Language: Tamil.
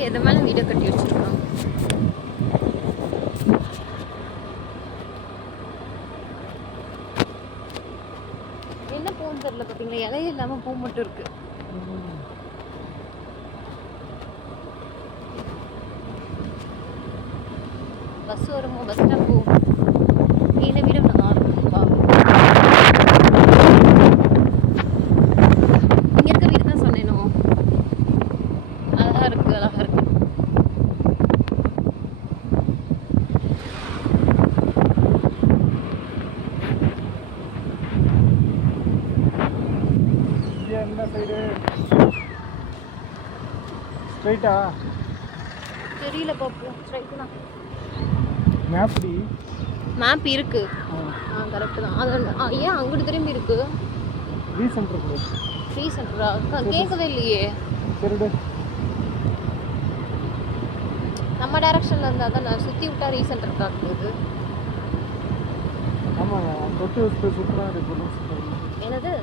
இங்கே எது மேலே வீடியோ கட்டி வச்சுருக்கோம். என்ன பூன்னு தெரியல பார்த்தீங்களா, இலையே இல்லாமல் பூ மட்டும் இருக்கு. பஸ் வருமோ, பஸ் ஸ்டாப் போகும். இந்த வீடு இங்கே இருக்க வீடு தான் சொன்னேனோ, அழகா இருக்கு அழகா இருக்கு. என்ன சைடு ஸ்ட்ரைட்டா தெரியல பாப்போம். ஸ்ட்ரைட் தான். மேப்டி மேப் இருக்கு. கரெக்டு தான். அது ஏன் அங்கிட்டு திரும்பி இருக்கு? ரீ சென்டர் கூட. ரீ சென்டரா? கேட்கவே இல்லையே. சரிடு. நம்ம டைரக்ஷன்ல இருந்தால் தான் நான் சுற்றி விட்டா ரீ சென்டர் காட்டுது. ஆமாங்க, தொட்டு சுற்றுலாம் இருக்கு. என்னது?